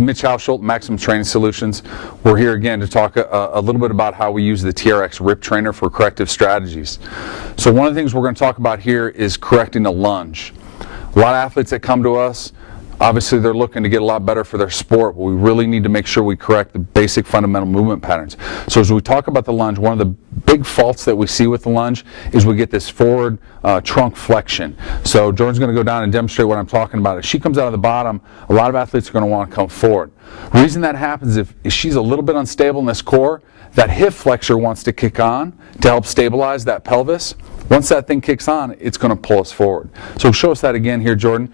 Mitch Hausholt, Maximum Training Solutions. We're here again to talk a little bit about how we use the TRX rip trainer for corrective strategies. So one of the things we're going to talk about here is correcting a lunge. A lot of athletes that come to us, obviously they're looking to get a lot better for their sport, but we really need to make sure we correct the basic fundamental movement patterns. So as we talk about the lunge, one of the big faults that we see with the lunge is we get this forward trunk flexion. So Jordan's going to go down and demonstrate what I'm talking about. If she comes out of the bottom, a lot of athletes are going to want to come forward. The reason that happens is if she's a little bit unstable in this core, that hip flexor wants to kick on to help stabilize that pelvis. Once that thing kicks on, it's going to pull us forward. So show us that again here, Jordan.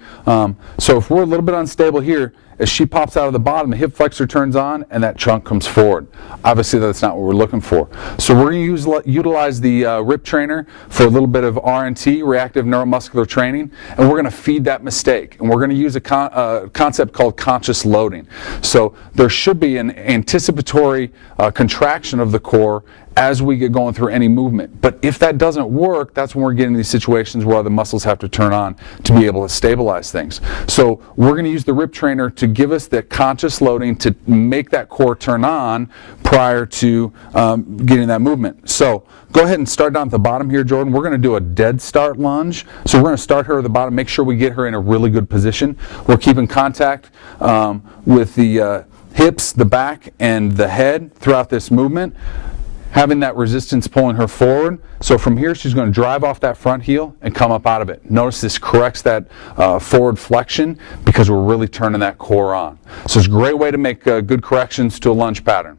So if we're a little bit unstable here, as she pops out of the bottom, the hip flexor turns on and that trunk comes forward. Obviously that's not what we're looking for. So we're going to utilize the rip trainer for a little bit of R&T, reactive neuromuscular training, and we're going to feed that mistake. And we're going to use a concept called conscious loading. So there should be an anticipatory contraction of the core as we get going through any movement. But if that doesn't work, that's when we're getting these situations where the muscles have to turn on to be able to stabilize things. So we're going to use the rip trainer to give us the conscious loading to make that core turn on prior to getting that movement. So go ahead and start down at the bottom here, Jordan. We're going to do a dead start lunge. So we're going to start her at the bottom, make sure we get her in a really good position. We're keeping contact with the hips, the back, and the head throughout this movement, having that resistance pulling her forward. So from here, she's going to drive off that front heel and come up out of it. Notice this corrects that forward flexion because we're really turning that core on. So it's a great way to make good corrections to a lunge pattern.